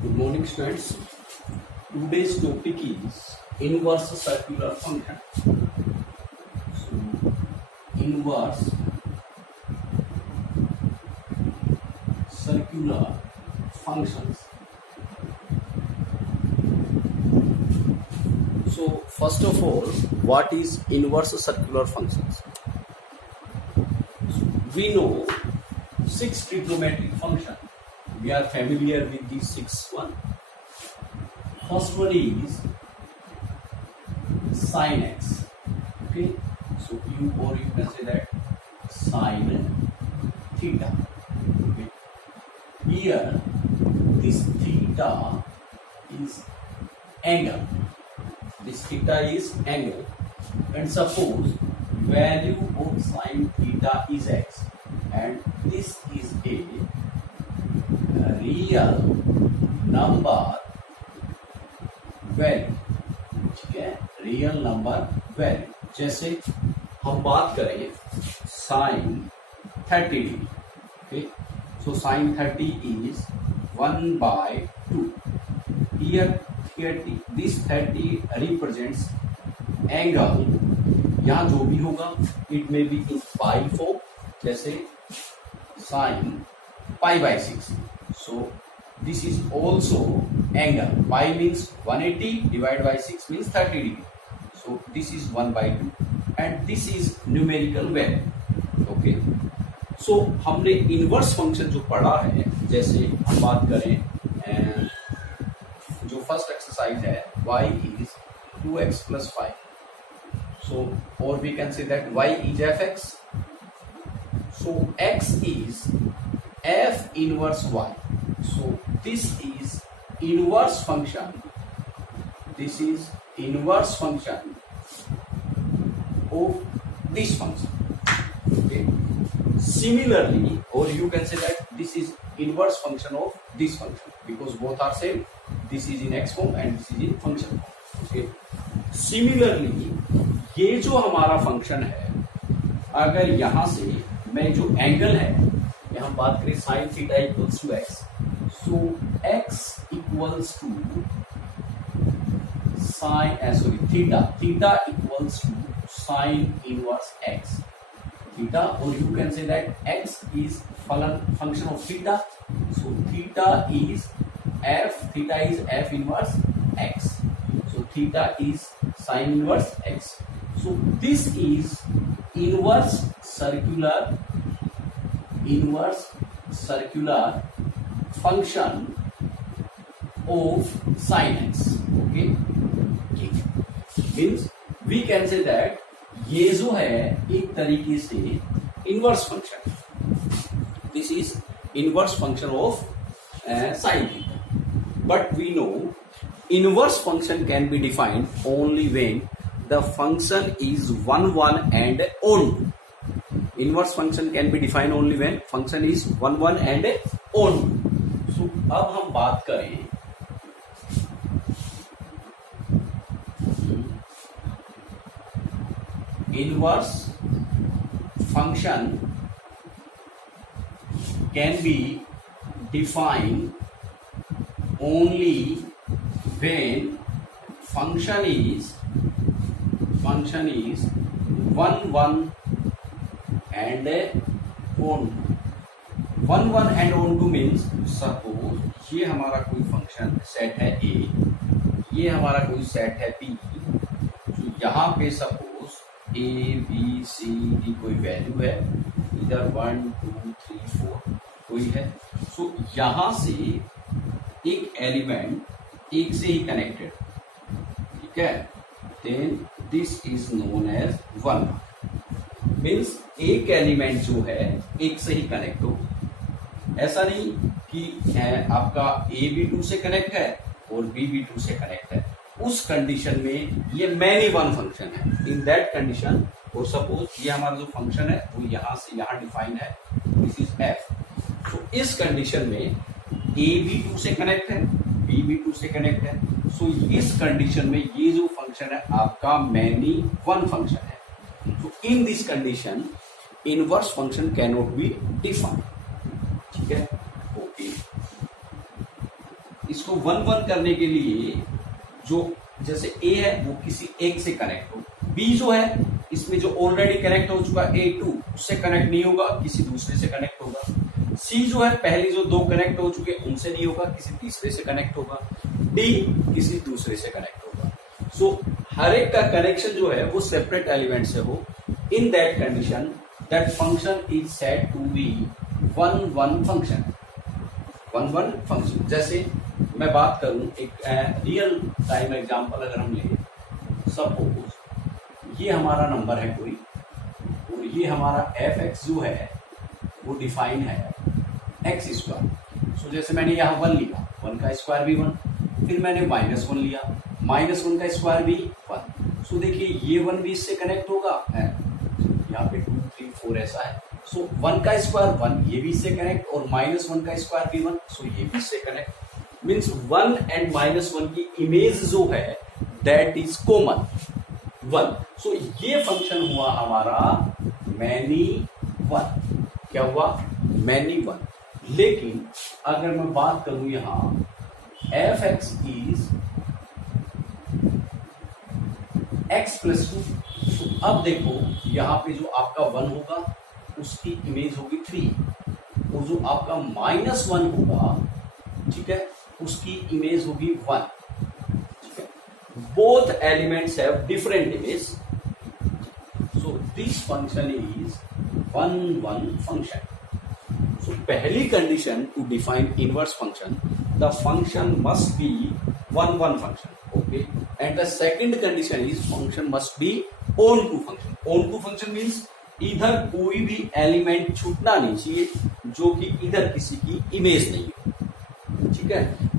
Good morning, students. Today's topic is inverse circular function. So, inverse circular functions. So, first of all, what is inverse circular functions? So, we know 6 trigonometric functions. We are familiar with these 6 one. First one is sin x. Okay, so you can say that sin theta. Okay. Here, this theta is angle. This theta is angle, and suppose value of sin theta is x, and this is a real number value. ठीक है, real number value. जैसे हम बात करें sine 30 degree. Okay, so sine 30 is 1/2. Here 30, this 30 represents angle. यहां जो भी होगा it may be in pi form, जैसे sine π/6. So this is also angle. Pi means 180 divided by 6 means 30 degree. So this is 1/2 and this is numerical value. Okay. So हमने inverse function जो पढ़ा है, जैसे हम बात करें जो फर्स्ट एक्सरसाइज है y is 2x plus 5. So or we can say that y is fx. So x is f inverse y. So this is inverse function. This is inverse function of this function. Okay. Similarly, or you can say that this is inverse function of this function because both are same. This is in x form and this is in function form. Okay. Similarly, ये जो हमारा function है, अगर यहां से मैं जो angle है, हम बात करें sine theta equals to X. So X equals to theta equals to sine inverse X. Theta, और you can say that X is function of theta. So theta is F inverse X. So theta is sine inverse X. So this is inverse circular function of sin x. Okay, means we can say that ये जो है एक तरीके से inverse function. This is inverse function of sin theta. But we know inverse function can be defined only when the function is 1 and odd. Inverse function can be defined only when function is 1 and odd. So अब हम बात करें inverse function can be defined only when function is 1 and on. 1 and on to means suppose ये हमारा कोई function set है A, ये हमारा कोई सेट है P. तो यहाँ पे suppose A B C D कोई वैल्यू है, इधर 1 2 3 4 कोई है. सो यहाँ से एक एलिमेंट एक से ही कनेक्टेड. ठीक है, then this is known as 1. Means एक एलिमेंट जो है एक से ही कनेक्ट हो. ऐसा नहीं कि आपका ए बी 2 से कनेक्ट है और बी बी 2 से कनेक्ट है. उस कंडीशन में ये मैनी वन फंक्शन है. इन दैट कंडीशन, और सपोज ये हमारा जो फंक्शन है वो यहां से यहां डिफाइन है, दिस इज एफ. तो इस कंडीशन में ए बी 2 से कनेक्ट है, बी बी 2 से कनेक्ट है. सो इस कंडीशन में ये जो फंक्शन है आपका मैनी वन फंक्शन है. So in this condition, inverse function cannot be defined. ठीक है, ओके. इसको 1 1 करने के लिए जो जैसे ए है वो किसी एक से कनेक्ट हो, बी जो है इसमें जो ऑलरेडी कनेक्ट हो चुका A2 उससे कनेक्ट नहीं होगा, किसी दूसरे से कनेक्ट होगा। सी जो है पहले जो दो कनेक्ट हो चुके उनसे नहीं होगा, किसी तीसरे से कनेक्ट होगा। डी किसी दूसरे से कनेक्ट होगा। सो हर एक का कनेक्शन जो है वो सेपरेट एलिमेंट से हो। In that condition that function is said to be 1 1 function. 1 1 function जैसे मैं बात करूं एक रियल टाइम एग्जांपल अगर हम ले, सपोज ये हमारा नंबर है कोई और ये हमारा एफ एक्स जो है वो डिफाइन है एक्स स्क्वायर। सो जैसे मैंने यहाँ 1 लिया, 1 का स्क्वायर भी 1, फिर मैंने -1 लिया, -1 का स्क्वायर भी 1। सो देखिए ये 1 भी इससे कनेक्ट होगा, यहाँ पे 2 3 4 ऐसा है। सो 1 का स्क्वायर 1 ये भी इससे कनेक्ट और -1 का स्क्वायर भी 1, सो ये भी इससे कनेक्ट। मीन्स 1 एंड -1 की इमेज जो है दैट इज कॉमन 1। सो ये फंक्शन हुआ हमारा मैनी 1। क्या हुआ? मैनी 1। लेकिन अगर मैं बात करूं यहां एफ एक्स इज x + 2। तो अब देखो यहां पे जो आपका 1 होगा उसकी इमेज होगी 3 और जो आपका -1 होगा, ठीक है, उसकी इमेज होगी 1। ठीक है, both elements have different image. So this function is 1 1 function. So पहली condition to define inverse function, the function must be 1 1 function. Okay, and the second condition is function must be on to function. On to function means इधर कोई भी element छूटना नहीं चाहिए जो कि इधर किसी की इमेज नहीं है। ठीक है।